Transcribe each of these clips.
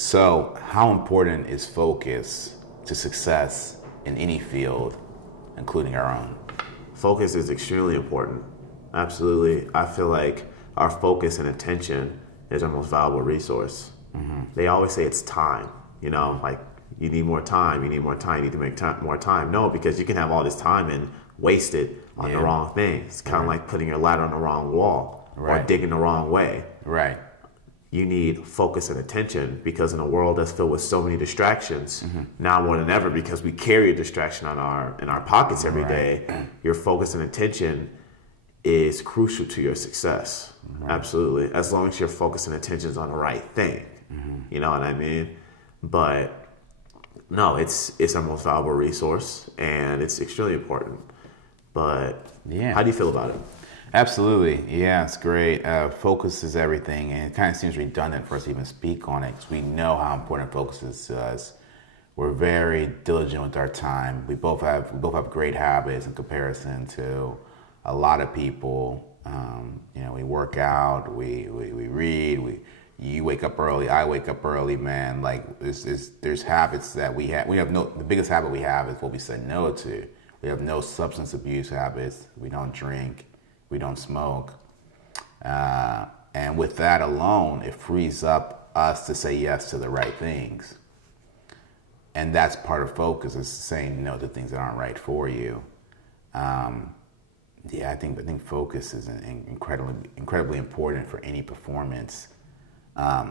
So, how important is focus to success in any field, including our own? Focus is extremely important. Absolutely. I feel like our focus and attention is our most valuable resource. They always say it's time, like you need more time, you need more time, you need to make more time. No, because you can have all this time and waste it on the wrong thing. It's kind of like putting your ladder on the wrong wall or digging the wrong way. Right. You need focus and attention because in a world that's filled with so many distractions, now more than ever, because we carry a distraction in our pockets every day, your focus and attention is crucial to your success. Absolutely. As long as your focus and attention is on the right thing. You know what I mean? But no, it's our most valuable resource and it's extremely important. But how do you feel about it? Absolutely. Yeah, it's great. Focus is everything, and it kind of seems redundant for us to even speak on it because we know how important focus is to us. We're very diligent with our time. We both have great habits in comparison to a lot of people. We work out, we read, you wake up early, I wake up early, man. Like there's habits that we have. The biggest habit we have is what we said no to. We have no substance abuse habits. We don't drink. We don't smoke. And with that alone, it frees up us to say yes to the right things. And that's part of focus, is saying no to things that aren't right for you. I think focus is incredibly important for any performance. I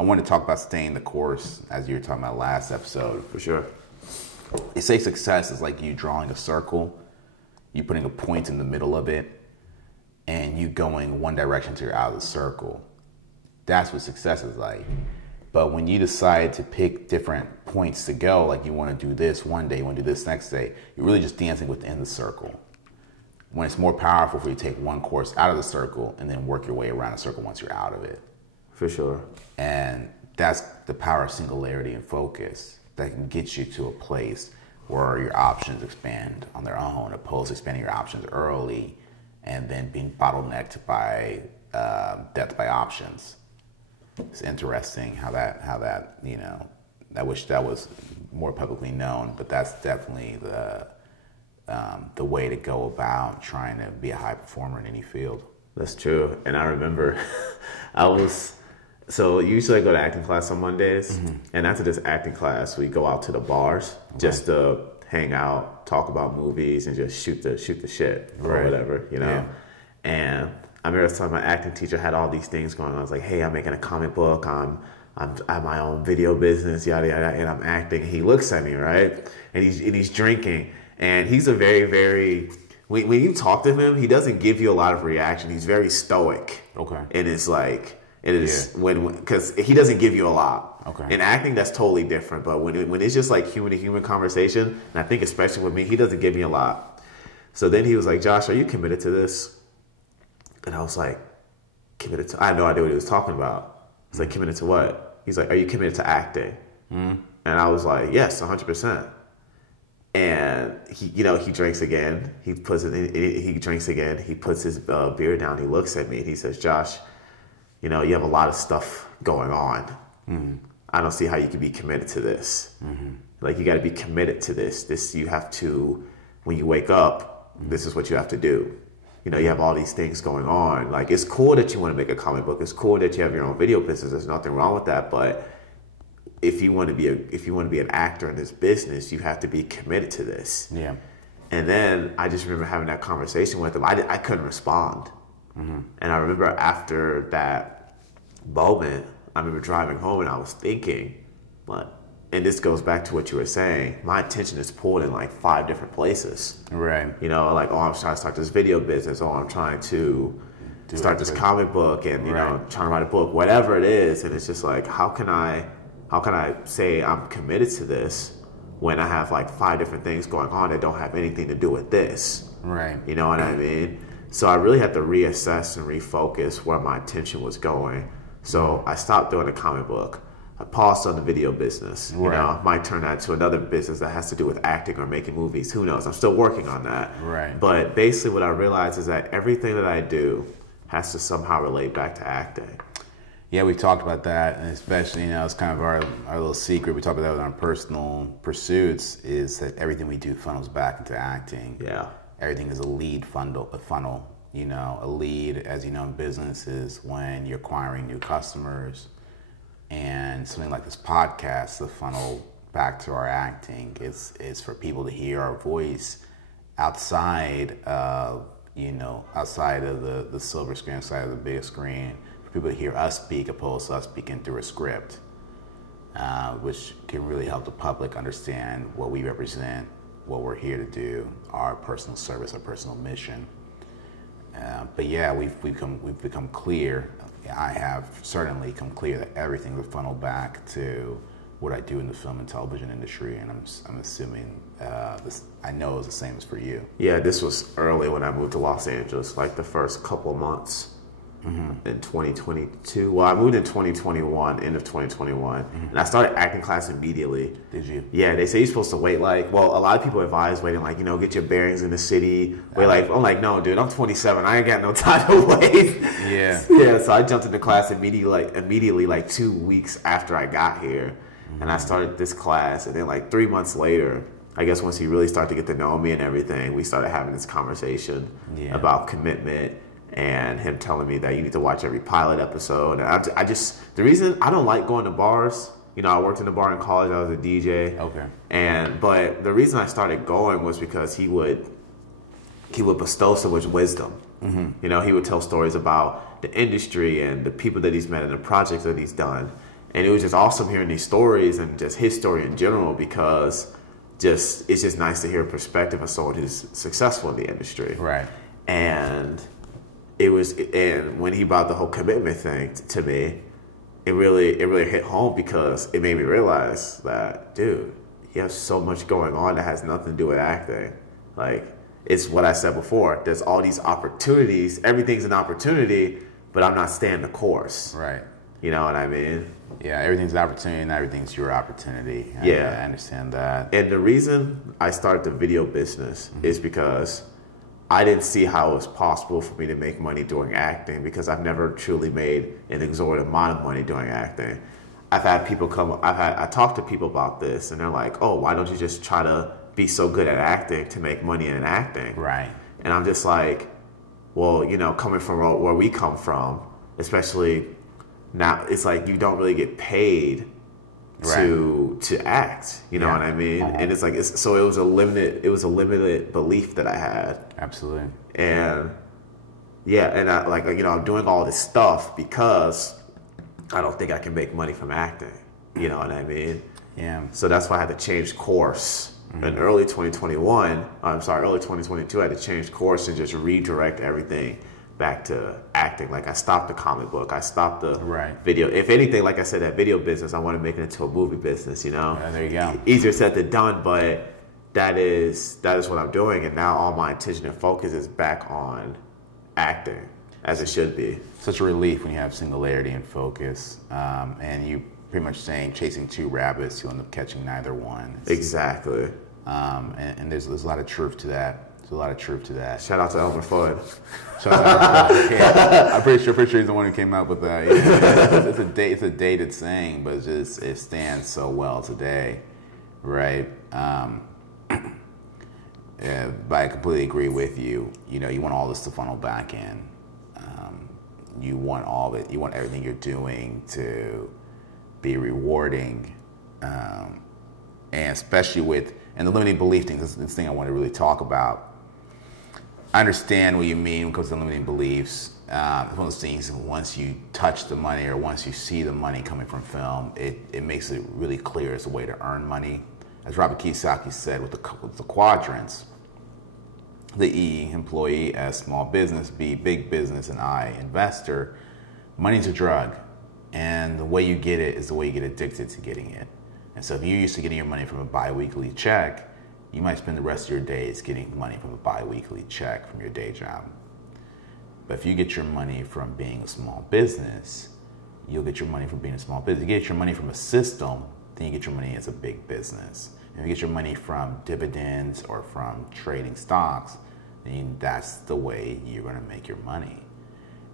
want to talk about staying the course, as you were talking about last episode. For sure. They say success is like you drawing a circle, you putting a point in the middle of it, and you going one direction till you're out of the circle. That's what success is like. But when you decide to pick different points to go, like you want to do this one day, you want to do this next day, you're really just dancing within the circle. When it's more powerful for you to take one course out of the circle and then work your way around the circle once you're out of it. For sure. And that's the power of singularity and focus that can get you to a place where your options expand on their own, opposed to expanding your options early and then being bottlenecked by death by options. It's interesting how that I wish that was more publicly known, but that's definitely the way to go about trying to be a high performer in any field. That's true. And I remember so usually I go to acting class on Mondays, and after this acting class, we go out to the bars just to hang out, talk about movies, and just shoot the shit or whatever, Yeah. And I remember telling my acting teacher had all these things going on. I was like, hey, I'm making a comic book. I have my own video business, yada yada, and I'm acting. He looks at me, right, and he's drinking, and he's a very, very. When you talk to him, he doesn't give you a lot of reaction. He's very stoic. Okay. And it's like. It is because he doesn't give you a lot. Okay. In acting, that's totally different. But when it's just like human to human conversation, and I think especially with me, he doesn't give me a lot. So then he was like, "Josh, are you committed to this?" And I was like, "Committed to?" I had no idea what he was talking about. I was like, "Committed to what?" He's like, "Are you committed to acting?" And I was like, "Yes, 100%." And he drinks again. He drinks again. He puts his beer down. He looks at me and he says, "Josh, you have a lot of stuff going on. I don't see how you can be committed to this. Like, you got to be committed to this. You have to, when you wake up, this is what you have to do. You have all these things going on. Like, it's cool that you want to make a comic book. It's cool that you have your own video business. There's nothing wrong with that. But if you want to be an actor in this business, you have to be committed to this." Yeah. And then I just remember having that conversation with him. I couldn't respond. And I remember after that moment, I remember driving home and I was thinking, and this goes back to what you were saying, my attention is pulled in like 5 different places. Right. Like, oh, I'm trying to start this video business. Oh, I'm trying to start this comic book and, trying to write a book, whatever it is. And it's just like, how can I say I'm committed to this when I have like 5 different things going on that don't have anything to do with this? Right. You know what I mean? So I really had to reassess and refocus where my attention was going. So I stopped doing the comic book. I paused on the video business. I might turn that to another business that has to do with acting or making movies. Who knows? I'm still working on that. Right. But basically what I realized is that everything that I do has to somehow relate back to acting. Yeah, we talked about that, and especially, it's kind of our little secret. We talk about that with our personal pursuits, is that everything we do funnels back into acting. Yeah. Everything is a lead funnel, a lead, as you know, in business is when you're acquiring new customers. And something like this podcast, the funnel back to our acting is for people to hear our voice outside of, outside of the silver screen, outside of the big screen. People to hear us speak opposed to us speaking through a script, which can really help the public understand what we represent, what we're here to do, our personal service, our personal mission. But yeah, we've become clear. I have certainly come clear that everything will funnel back to what I do in the film and television industry, and I'm assuming I know it's the same as for you. Yeah, this was early when I moved to Los Angeles, like the first couple of months. In 2022. Well, I moved in 2021, end of 2021, and I started acting class immediately. Did you? Yeah, they say you're supposed to wait a lot of people advise waiting get your bearings in the city. I'm like, no, dude, I'm 27. I ain't got no time to wait. Yeah. Yeah, so I jumped into class immediately, like 2 weeks after I got here, and I started this class, and then like 3 months later, I guess once he really started to get to know me and everything, we started having this conversation about commitment. And him telling me that you need to watch every pilot episode. And the reason I don't like going to bars, I worked in a bar in college, I was a DJ. Okay. But the reason I started going was because he would bestow so much wisdom. He would tell stories about the industry and the people that he's met and the projects that he's done. And it was just awesome hearing these stories and just his story in general, because it's just nice to hear a perspective of someone who's successful in the industry. Right. And when he brought the whole commitment thing to me, it really hit home, because it made me realize that, dude, you have so much going on that has nothing to do with acting. Like, it's what I said before. There's all these opportunities. Everything's an opportunity, but I'm not staying the course. Right. You know what I mean? Yeah, everything's an opportunity, and everything's your opportunity. I understand that. And the reason I started the video business is because I didn't see how it was possible for me to make money doing acting, because I've never truly made an exorbitant amount of money doing acting. I talked to people about this, and they're like, oh, why don't you just try to be so good at acting to make money in acting? Right. And I'm just like, well, coming from where we come from, especially now, it's like you don't really get paid to act, you know what I mean? And it's like, so it was a limited belief that I had. Absolutely. And and I'm doing all this stuff because I don't think I can make money from acting. You know what I mean? Yeah. So that's why I had to change course. In early 2022, I had to change course and just redirect everything back to acting. Like, I stopped the comic book, I stopped the video. If anything, like I said, that video business, I want to make it into a movie business. There you go. Easier said than done, but that is what I'm doing, and now all my attention and focus is back on acting, as it should be. Such a relief when you have singularity and focus, and you pretty much saying chasing two rabbits, you'll end up catching neither one. Exactly. And there's a lot of truth to that. There's a lot of truth to that. Shout out to Elmer Fudd. Shout out to Elmer Fudd. Yeah, I'm pretty sure he's the one who came up with that. It's a dated saying, but it stands so well today, right? But I completely agree with you. You want all this to funnel back in. You want all of it. You want everything you're doing to be rewarding, and especially and the limiting belief thing. This is the thing I want to really talk about. I understand what you mean when it comes to limiting beliefs. It's one of those things, once you touch the money or once you see the money coming from film, it makes it really clear as a way to earn money. As Robert Kiyosaki said with the quadrants, the E, employee, S, small business, B, big business, and I, investor. Money's a drug, and the way you get it is the way you get addicted to getting it. And so if you're used to getting your money from a bi-weekly check, you might spend the rest of your days getting money from a bi-weekly check from your day job. But if you get your money from being a small business, you'll get your money from being a small business. You get your money from a system, then you get your money as a big business. And if you get your money from dividends or from trading stocks, then that's the way you're going to make your money.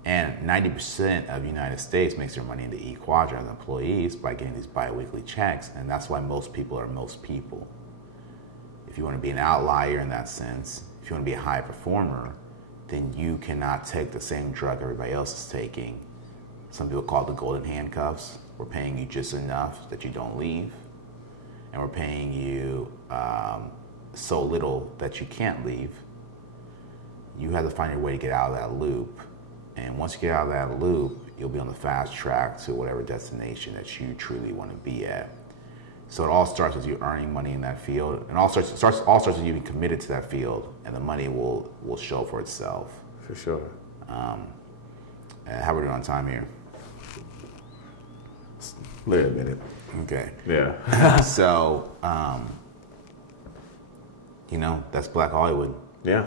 And 90% of the United States makes their money in the E quadrant as employees by getting these bi-weekly checks. And that's why most people are most people. If you want to be an outlier in that sense, if you want to be a high performer, then you cannot take the same drug everybody else is taking. Some people call it the golden handcuffs. We're paying you just enough that you don't leave. And we're paying you so little that you can't leave. You have to find your way to get out of that loop. And once you get out of that loop, you'll be on the fast track to whatever destination that you truly want to be at. So it all starts with you earning money in that field, and all starts with you being committed to that field, and the money will show for itself. For sure. How are we doing on time here? Wait a minute. Okay. Yeah. So, that's Black Hollywood. Yeah.